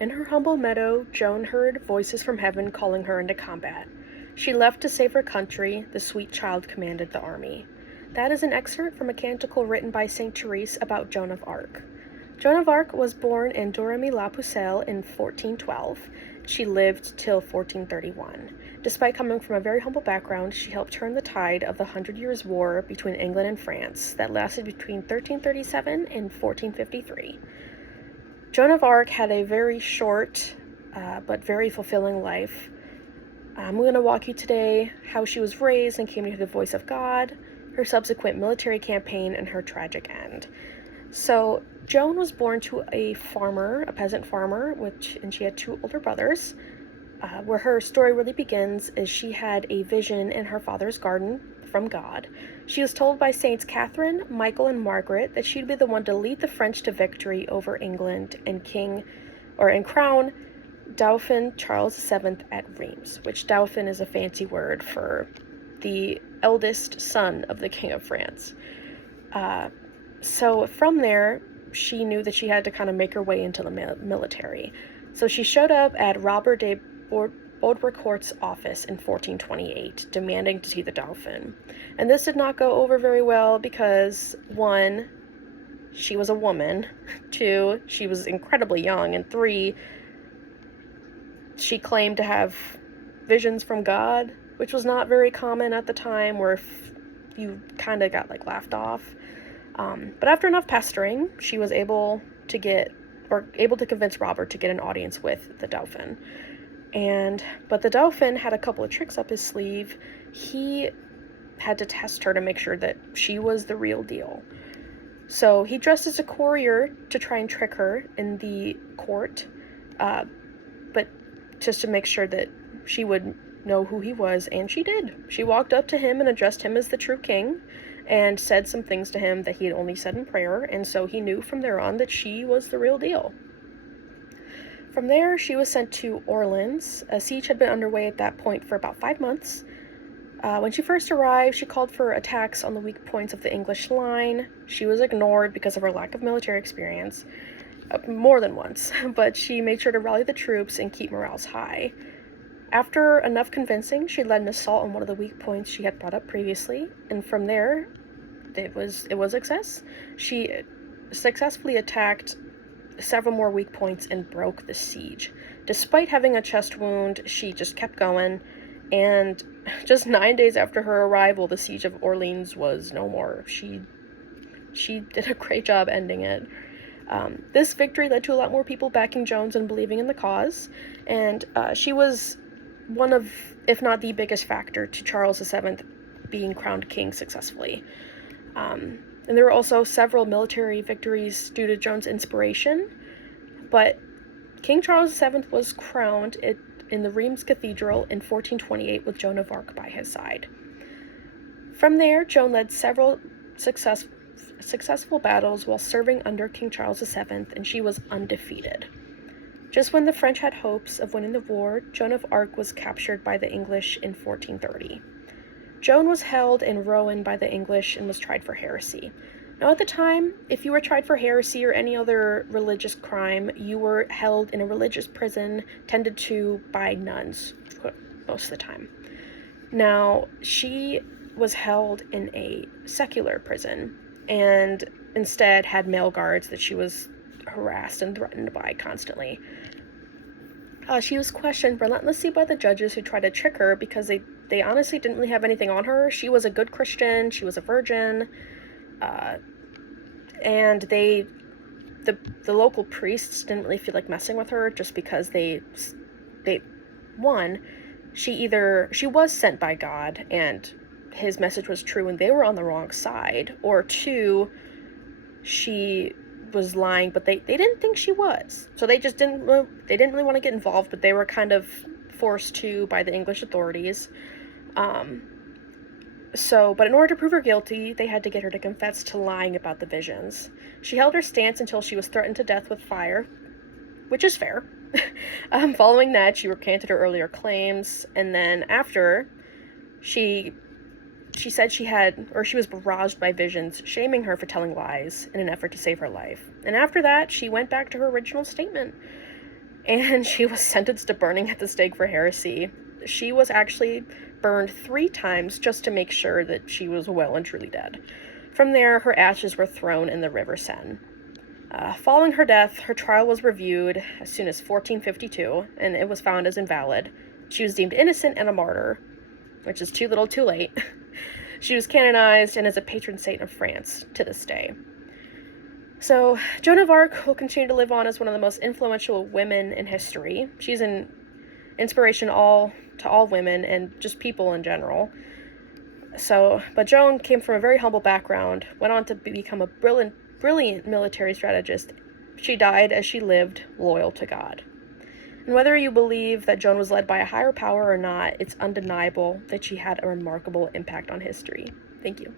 In her humble meadow, Joan heard voices from heaven calling her into combat. She left to save her country, the sweet child commanded the army. That is an excerpt from a canticle written by Saint Therese about Joan of Arc. Joan of Arc was born in Doremy-la-Pucelle in 1412. She lived till 1431. Despite coming from a very humble background, she helped turn the tide of the 100 Years' War between England and France that lasted between 1337 and 1453. Joan of Arc had a very short but very fulfilling life. I'm going to walk you today how she was raised and came to the voice of God, her subsequent military campaign, and her tragic end. So, Joan was born to a peasant farmer, and she had two older brothers. Where her story really begins is she had a vision in her father's garden from God. She was told by Saints Catherine, Michael, and Margaret that she'd be the one to lead the French to victory over England and crown Dauphin Charles VII at Reims, which Dauphin is a fancy word for the eldest son of the King of France. So from there, she knew that she had to kind of make her way into the military. So she showed up at Robert de Baudricourt's office in 1428, demanding to see the Dauphin. And this did not go over very well because, 1, she was a woman, 2, she was incredibly young, and 3, she claimed to have visions from God, which was not very common at the time, where you kind of got laughed off. But after enough pestering, she was able to convince Robert to get an audience with the Dauphin. But the Dauphin had a couple of tricks up his sleeve. He had to test her to make sure that she was the real deal. So he dressed as a courier to try and trick her in the court, but just to make sure that she would know who he was, and she did. She walked up to him and addressed him as the true king, and said some things to him that he had only said in prayer, and so he knew from there on that she was the real deal. From there, she was sent to Orleans. A siege had been underway at that point for about 5 months. When she first arrived, she called for attacks on the weak points of the English line. She was ignored because of her lack of military experience, more than once, but she made sure to rally the troops and keep morales high. After enough convincing, she led an assault on one of the weak points she had brought up previously, and from there, it was a success. She successfully attacked several more weak points and broke the siege. Despite having a chest wound, she just kept going, and just 9 days after her arrival, the siege of Orleans was no more. She did a great job ending it. This victory led to a lot more people backing Jones and believing in the cause, and she was one of, if not the biggest factor to Charles VII being crowned king successfully. And there were also several military victories due to Joan's inspiration, but King Charles VII was crowned in the Reims Cathedral in 1428 with Joan of Arc by his side. From there, Joan led several successful battles while serving under King Charles VII, and she was undefeated. Just when the French had hopes of winning the war, Joan of Arc was captured by the English in 1430. Joan was held in Rouen by the English and was tried for heresy. Now, at the time, if you were tried for heresy or any other religious crime, you were held in a religious prison tended to by nuns most of the time. Now, she was held in a secular prison and instead had male guards that she was harassed and threatened by constantly. She was questioned relentlessly by the judges who tried to trick her because they honestly didn't really have anything on her. She was a good Christian, she was a virgin, and the local priests didn't really feel like messing with her just because she was sent by God and his message was true and they were on the wrong side, or 2, she was lying, but they didn't think she was. So they didn't really want to get involved, but they were kind of forced to by the English authorities. But in order to prove her guilty, they had to get her to confess to lying about the visions. She held her stance until she was threatened to death with fire, which is fair. Following that, she recanted her earlier claims, and then after, she said she was barraged by visions, shaming her for telling lies in an effort to save her life. And after that, she went back to her original statement. and she was sentenced to burning at the stake for heresy. She was actually burned 3 times just to make sure that she was well and truly dead. From there, her ashes were thrown in the River Seine. Following her death, her trial was reviewed as soon as 1452, and it was found as invalid. She was deemed innocent and a martyr, which is too little too late. She was canonized and is a patron saint of France to this day. So, Joan of Arc will continue to live on as one of the most influential women in history. She's an inspiration to all women and just people in general. But Joan came from a very humble background, went on to become a brilliant military strategist. She died as she lived, loyal to God. And whether you believe that Joan was led by a higher power or not, it's undeniable that she had a remarkable impact on history. Thank you.